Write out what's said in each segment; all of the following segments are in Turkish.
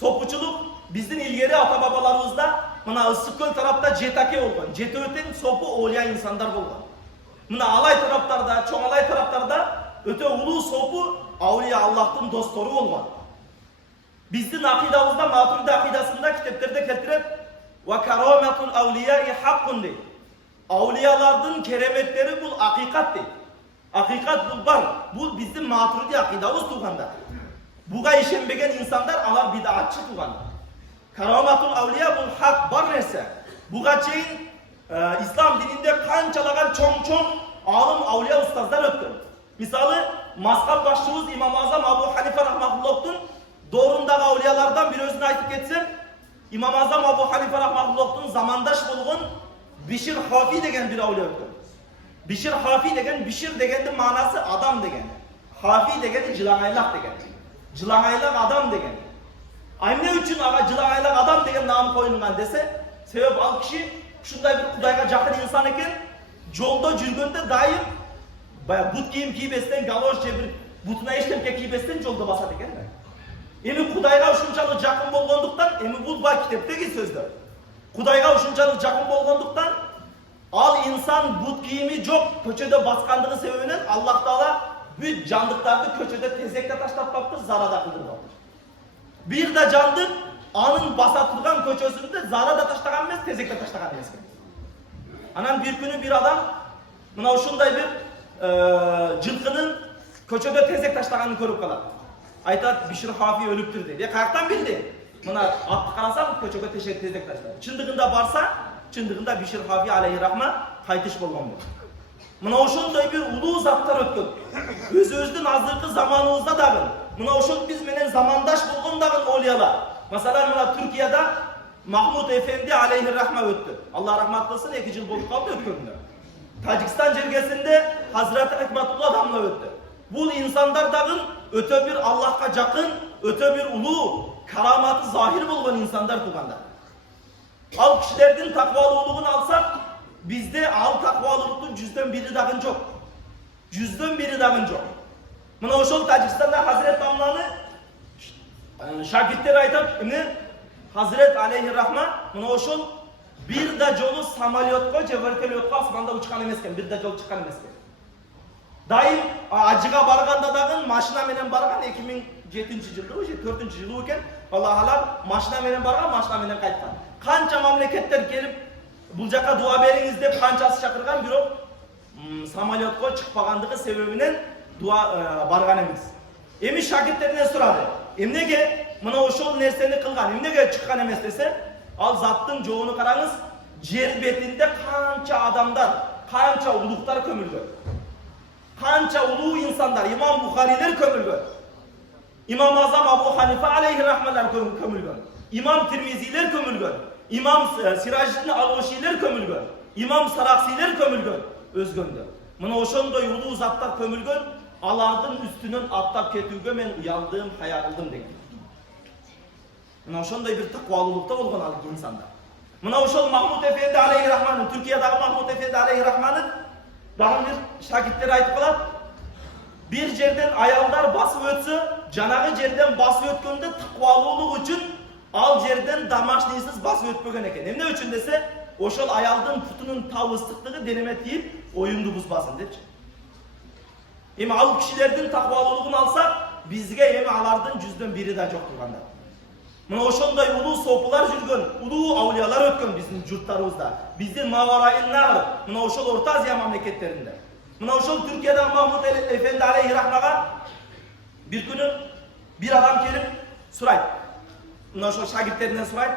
Sopuçuluk bizden ilgili ata-babalarımızda mına Issıkköl tarafta jetake olgan. Jete öten sopu olya insanlar bolgan. Mına Alay taraftarda, Çoğalay taraftarda öte ulu sopu avliya Allah'ın dostları olgan. Bizden akidamızda Maturidi akidasında kitaplarda keltirip ve kerametul avliyai hakkun deydi. Avliyalardan keremetleri bu hakikat deydi. Hakikat bu var. Bu bizim Maturidi akidamız tuğanda. Buga işenbegen insanlar alar bid'atçı tuğanda. Kerametul avliya bu hak var neyse. Buga çeyin İslam dininde kançalagan çoğun alım avliya ustazlar öttü. Misalı mazhab başçımız İmam-ı Azam Abu Hanife rahmetullah'tun doğrundaki avliyalardan bir özünü aytıp geçsem, İmam-ı Azam Abu Hanife rahmetullah'tun zamandaş bulgun Bişir Hafi degen bir avliya öttü. Bişir Hafi degen, Bişir degenin manası adam degen. Hafi degen cılağaylak degen. Cılağaylak adam degen. Aynı üçün ağa cılağaylak adam degen namı koyulgan dese, sebep al kişi şunday bir Kudayga jakın insan eken, yolda jürgönde daim but kiyim kiybesten, galoş cebir butuna işlemke kiybesten yolda basat eken mi? Emi Kudayga uşunçalı jakın bolgonduktan, emi bu bay kitaptaki sözler. Kudayga uşunçalı jakın bolgonduktan, al insan but giyimi çok köçede baskandığı sebebinden Allah Teala büyük canlıklardı köçede tezekle taşlatmaktır, zarada kıldırmaktır. Bir de canlık anın basatılgan köçesinde zarada taşlagan emez, tezekle taşlagan emez. Anan bir günü bir adam mına şunday bir cılkının köçede tezek taşlaganını görüp kalar. Aytat Bişir Hafi ölüptür dedi. Kayaktan bildi. Mına attı karasam köçede tezek taşladı. Çındığında barsa, çındığında Bişir Hafi aleyhi rahma kaytış bolgan bu. Mına oşunday bir ulu zatlar ötkün. Özünüzün azırkı zamanımızda dağın. Mına oşun biz menen zamandaş bolgan dağın olyalar. Mesela mına Türkiye'de Mahmud Efendi aleyhi rahma öttü. Allah rahmat kılsın 2 yıl bolup kaldı ötkönüne. Tacikistan cergesinde Hazreti Hikmetullah damla öttü. Bu insanlar dağın öte bir Allah'a jakın, öte bir ulu, karamatı zahir bolgan insanlar tuğanda. Al kişilerden takvalılığını alsak, bizde al takvalılıktın %1'i dağın çok. %1'i dağın çok. Mına oşol Tacikistan'da Hazret damlanı şakirtleri aytap, Hazret aleyhi rahma, mına oşol bir da jolu samolyotko, vertolyotko asmanda uçkan emesken, bir da jol çıkan emesken. Daim acıga barganda dağın maşina menen bargan 2007 yılda, 4. yılı iken Allah alam maşina menen bargan, maşina menen kaytkan. Kança mamleketler gelip bu jaka dua beriniz dep kançası çakırgan biro samolyotko çıkpagandığı sebebinden dua bargan emez. Emi şakirtlerinden soradı. Emnege mına oşol nerseni kılgan, emnege çıkkan emez dese, al zattın çoğunu karanız, yer betinde kança adamlar, kança uluklar kömülgön. Kança ulu insanlar, İmam Bukhariler kömülgön. İmam Azam Abu Hanife aleyhi rahmeler kömülgön. İmam Tirmiziler kömülgön. İmam Sirajdin Aloşiler kömülgön. İmam Saraksiler kömülgön. Özgöndü. Mına oşondoy ulu zatlar kömülgön, alardın üstünün atlap ketüge men uyaldığım, hayaldım dedi. Mına oşondoy bir takvalılıkta olgan alık insanda. Mına oşol Mahmud Efendi aleyhi rahmanın, Türkiye'deki Mahmud Efendi aleyhi rahmanın daha bir şakirtleri aytıp kalat. Bir yerden ayallar basıp ötse, canağı yerden basıp ötkönde takvalılık için al yerden damaşnıyısız basıp ötmögen eken. Hem ne üçün dese, oşol ayaldın putunun tav ıslıklığı deneme deyip oyundu buz basın dedi. Hem al kişilerden takvalılığını alsak, bizge hem alardın %1'i de çok durganda. Mına oşonday ulu sopular jürgön, ulu avliyalar ötkön bizim jurtlarımızda. Bizim Mavarayın Nağır, mına oşol Orta Asya memleketlerinde. Mına oşol Türkiye'den Mahmud Efendi aleyhi rahmaga bir günü bir adam gelip surayt. Mına oşol şagirtlerinden surayt.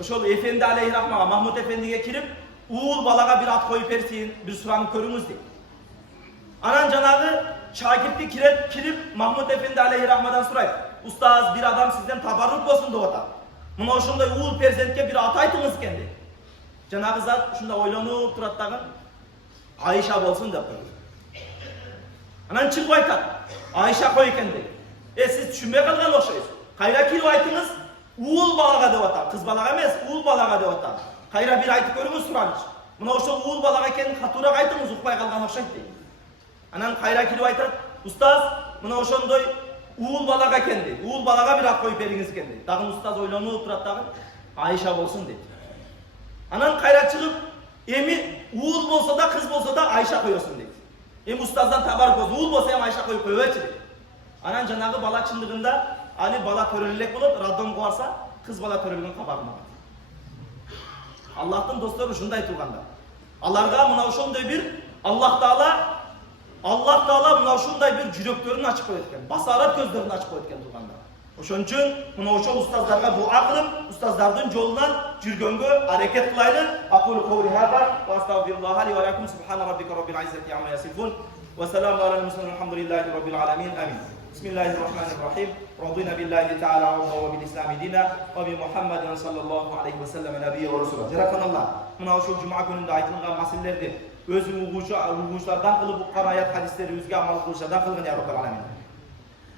Oşol Efendi aleyhi rahmaga Mahmud Efendi'ye kirip uğul balaga bir at koyup versin, bir suranı körünüz deyip. Anan canağı şagirtli kirip Mahmud Efendi aleyhi rahmadan surayt. Ustaz bir adam sizden tabarruk olsun doğata. Mına oşunday uğul perzentke bir at aytınız kendi. Cenab-ı Zat şunda oylanıp turattağın Ayşe bolsun dep koydu. Anan çıkıp aytat. Ayşe koy kendi. Siz düşünmeye kalgan okşayız. Kayra kilo aytınız uğul balaga doğata. Kız balaga emez, uğul balaga doğata. Kayra bir aytıp görümüz suranış. Mına oşul uğul balaga kendi katura aytınız ukpay kalgan okşaydı. Anan kayra kilo aytat. Ustaz, mına oşondoy Uğul balaga kendi. Uğul balaga bir at koyup beriniz kendi. Dağın ustaz oylanıp oturat dağın. Ayşe bolsun dedi. Anan kayra çıkıp emi uğul bolsa da kız bolsa da Ayşe koyuyorsun dedi. Em ustazdan tabar koz. Uğul bolsa hem Ayşe koyup koyuverçi dedi. Anan janağı bala çındığında Ali bala törelilek bulup radon kovarsa kız bala törelilin kabarına. Allah'tan dostları şunday turganda. Allah'a mına ошондой bir Allah Taala mına ошондой bir жүрөктөрүн ачып коет экен. Басарат көздөрүн ачып коет экен турганда. Ошон үчүн мына ошол устаздарга дуа кылып, устаздардын жолунан жүргөнгө аракет кылайлы. Aqulu qawli hada wa astaghfirullah li wa lakum subhana rabbika rabbil izzati amma yasifun wa salamun alal mursalin alhamdulillahi rabbil alamin. Amin. Bismillahirrahmanirrahim. Radina billahi ta'ala wa bil islam dina wa bi Muhammadin sallallahu aleyhi ve sellem nabiyyi ve rasulullah. Jarakanallah. Mına ошол жума күнүндө айтылган маселелерди өзү угуучулардан кылып уккан аят хадистери өзгө амал кылышардан кылгын ya Rabbel alamin.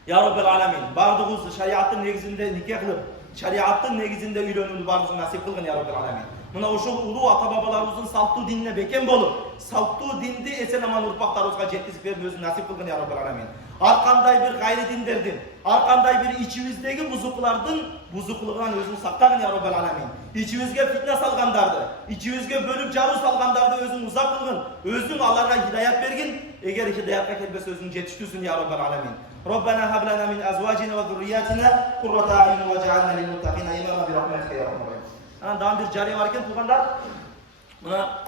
Ya Rabbel alamin. Bardığımız şeriatın negizinde nikah kılıp, şeriatın negizinde üylönүүnү bardığımız nasip kılgın ya Rabbel alamin. Mına ошол улуу ата бабаларыбыздын салттуу динине бекем болуп, салттуу динди эсен аман урпактарыбызга жеткизип берүүнү өзү насип кылгын ya Rabbel alamin. Ар кандай бир гайри диндердин, ар кандай бир ичибиздеги бузуклардын бузуклугунан өзүн сактагын ya Rabbel alamin. İçimizge fitne salgandарды, içimizge bölüp carı salgandарды özün uzak kılgın, özün Allah'a hidayet bergin, eğer hidayete kelbesi özün yetiştirsin ya Rabbel alamin. Rabbena hab lana min azvacina ve zurriyatina qurrata a'yun ve cealna lil muttaqina imama bi rahmetika ya Rabbel alamin. Daha bir cariye varken tuğanlar, buna